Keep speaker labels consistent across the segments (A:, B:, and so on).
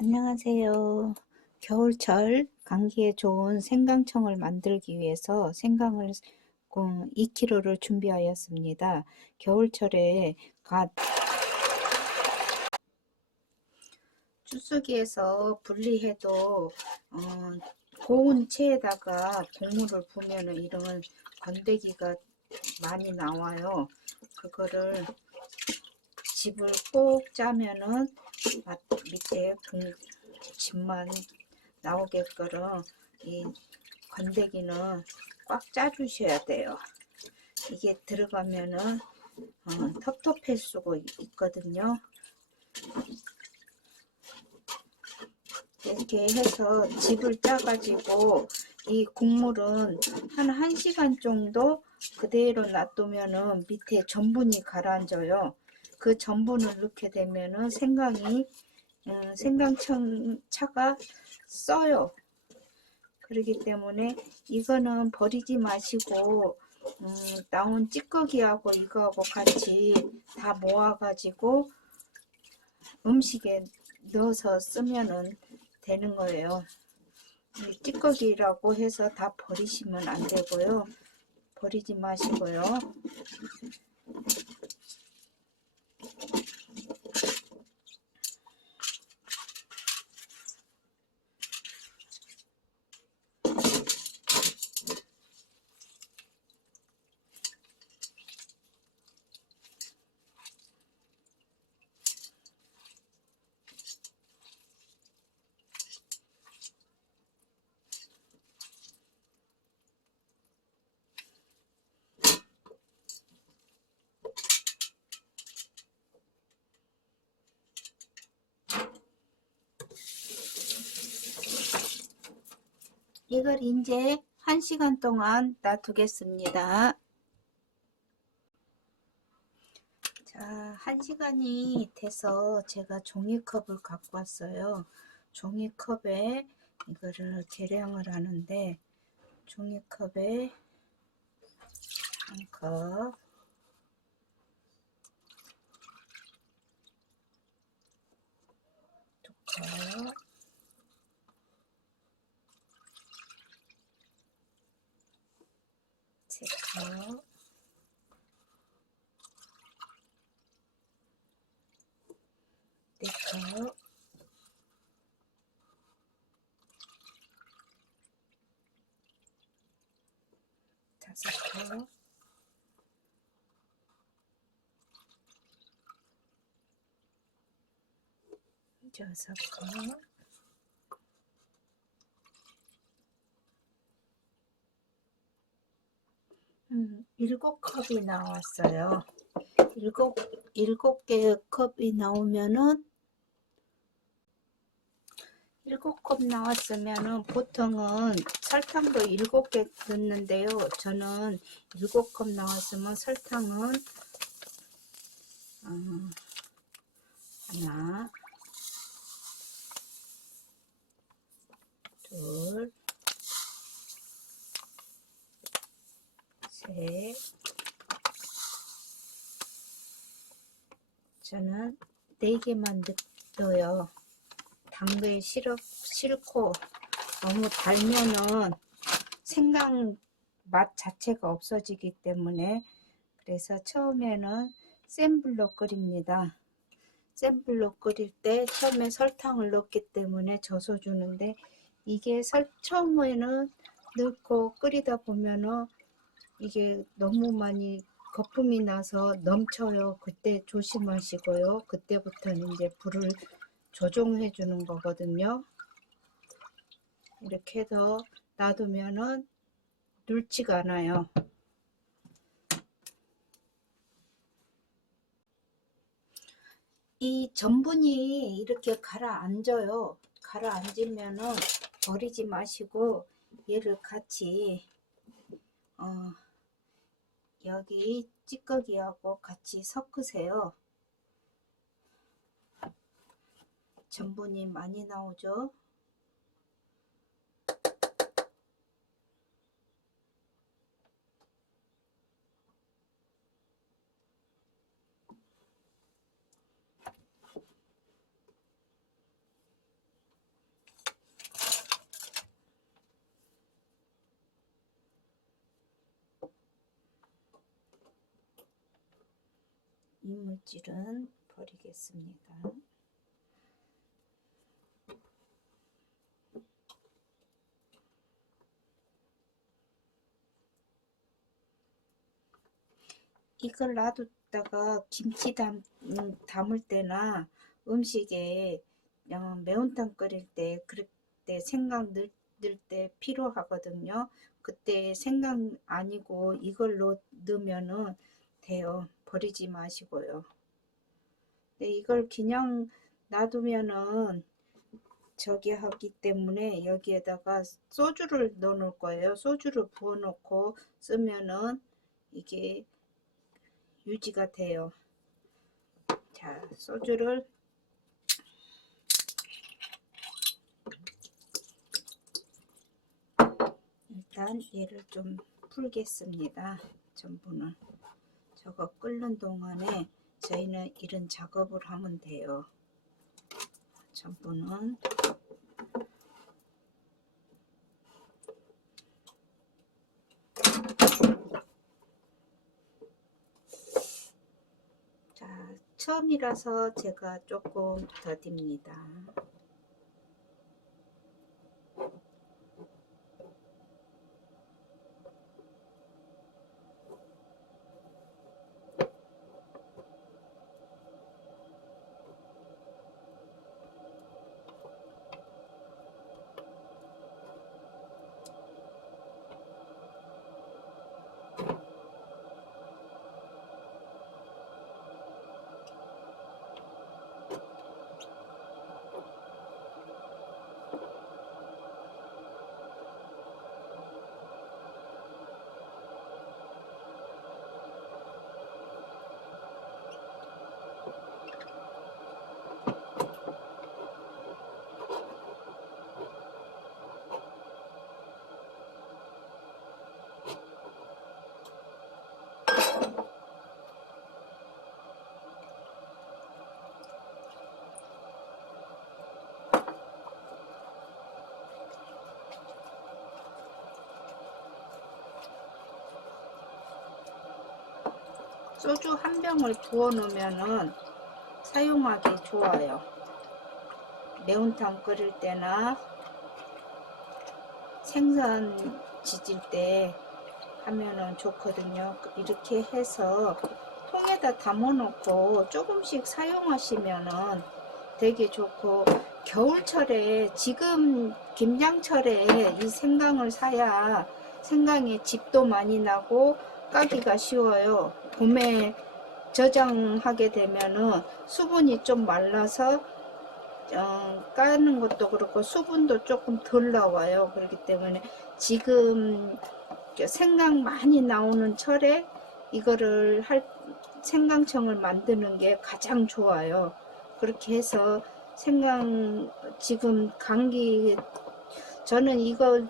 A: 안녕하세요. 겨울철 감기에 좋은 생강청을 만들기 위해서 생강을 2kg를 준비하였습니다. 겨울철에 갓 주스기에서 분리해도 어, 고운 체에다가 국물을 부으면 이런 건더기가 많이 나와요. 그거를 집을 꼭 짜면은 맛 밑에 집만 나오게끔 이 건더기는 꽉 짜주셔야 돼요. 이게 들어가면은 어, 텁텁할 수가 있거든요. 이렇게 해서 집을 짜가지고 이 국물은 한 1시간 정도 그대로 놔두면은 밑에 전분이 가라앉아요. 그 전분을 넣게 되면은 생강이 음, 생강청 차가 써요. 그렇기 때문에 이거는 버리지 마시고 음, 나온 찌꺼기하고 이거하고 같이 다 모아가지고 음식에 넣어서 쓰면은 되는 거예요. 찌꺼기라고 해서 다 버리시면 안 되고요. 버리지 마시고요. 이걸 이제 1시간 동안 놔두겠습니다. 자, 1시간이 돼서 제가 종이컵을 갖고 왔어요. 종이컵에 이거를 계량을 하는데 종이컵에 한 컵, 두 컵, 세 컵, 네 컵, 컵, 여섯 컵, 음, 일곱 컵이 나왔어요. 일곱, 일곱 개의 컵이 나오면은 일곱 컵 나왔으면은 보통은 설탕도 일곱 개 넣는데요. 저는 일곱 컵 나왔으면 설탕은 음, 하나, 둘, 셋, 저는 네 개만 넣어요. 단게 싫어, 싫고 너무 달면은 생강 맛 자체가 없어지기 때문에 그래서 처음에는 센 불로 끓입니다. 센 불로 끓일 때 처음에 설탕을 넣기 때문에 젖어 주는데 이게 설, 처음에는 넣고 끓이다 보면은 이게 너무 많이 거품이 나서 넘쳐요. 그때 조심하시고요. 그때부터는 이제 불을 조정해 주는 거거든요. 이렇게 해서 놔두면은 눌지가 않아요. 이 전분이 이렇게 가라앉아요. 가라앉으면은 버리지 마시고 얘를 같이 어, 여기 찌꺼기하고 같이 섞으세요. 전분이 많이 나오죠. 이물질은 버리겠습니다. 이걸 놔뒀다가 김치 담, 음, 담을 때나 음식에 어, 매운탕 끓일 때 그럴 때 생강 넣을 때 필요하거든요. 그때 생강 아니고 이걸로 넣으면은 돼요. 버리지 마시고요. 근데 이걸 그냥 놔두면은 저기 하기 때문에 여기에다가 소주를 넣어 놓을 거예요. 소주를 부어 놓고 쓰면은 이게 유지가 돼요. 자, 소주를 일단 얘를 좀 풀겠습니다. 전부는 저거 끓는 동안에 저희는 이런 작업을 하면 돼요. 전부는 자, 처음이라서 제가 조금 더딥니다. 소주 한 병을 부어 놓으면은 사용하기 좋아요. 매운탕 끓일 때나 생선 지질 때 하면은 좋거든요. 이렇게 해서 통에다 담아 놓고 조금씩 사용하시면은 되게 좋고 겨울철에 지금 김장철에 이 생강을 사야 생강에 즙도 많이 나고 까기가 쉬워요. 봄에 저장하게 되면은 수분이 좀 말라서 어, 까는 것도 그렇고 수분도 조금 덜 나와요. 그렇기 때문에 지금 저 생강 많이 나오는 철에 이거를 할 생강청을 만드는 게 가장 좋아요. 그렇게 해서 생강 지금 감기 저는 이거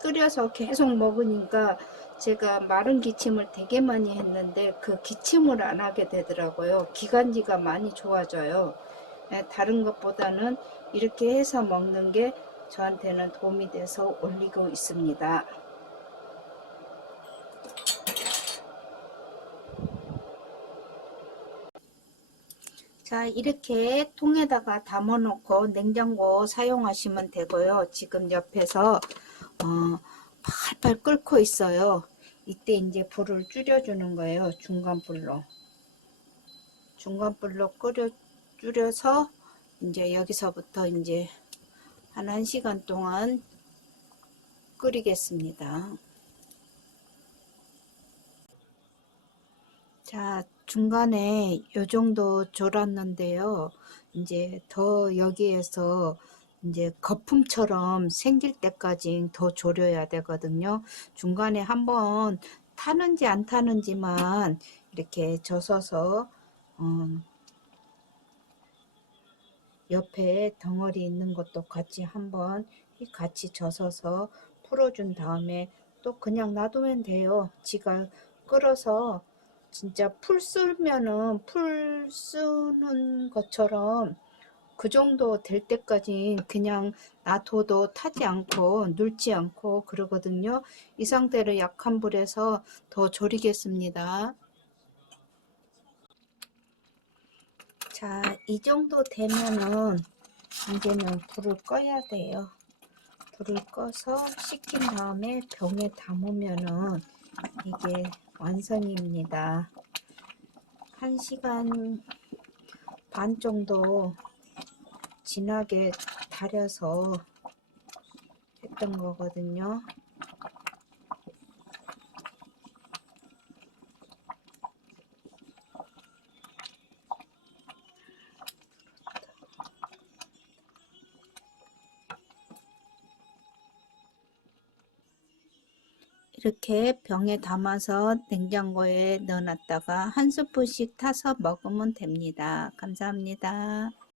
A: 끓여서 계속 먹으니까 제가 마른 기침을 되게 많이 했는데 그 기침을 안 하게 되더라고요. 기관지가 많이 좋아져요. 예, 다른 것보다는 이렇게 해서 먹는 게 저한테는 도움이 돼서 올리고 있습니다. 자 이렇게 통에다가 담아 놓고 냉장고 사용하시면 되고요. 지금 옆에서 어, 팔팔 끓고 있어요. 이때 이제 불을 줄여주는 거예요. 중간 불로. 중간 불로 끓여 줄여서 이제 여기서부터 이제 한 1시간 동안 끓이겠습니다. 자, 중간에 요 정도 졸았는데요. 이제 더 여기에서 이제 거품처럼 생길 때까지 더 졸여야 되거든요. 중간에 한번 타는지 안 타는지만 이렇게 젖어서 음, 옆에 덩어리 있는 것도 같이 한번 같이 젖어서 풀어준 다음에 또 그냥 놔두면 돼요. 지가 끓어서 진짜 풀 쓰면은 풀 쓰는 것처럼 그 정도 될 때까지 그냥 놔둬도 타지 않고 눌지 않고 그러거든요. 이 상태로 약한 불에서 더 졸이겠습니다. 자, 이 정도 되면은 이제는 불을 꺼야 돼요. 불을 꺼서 식힌 다음에 병에 담으면은 이게 완성입니다. 한 시간 반 정도 진하게 달여서 했던 거거든요. 이렇게 병에 담아서 냉장고에 넣어놨다가 한 스푼씩 타서 먹으면 됩니다. 감사합니다.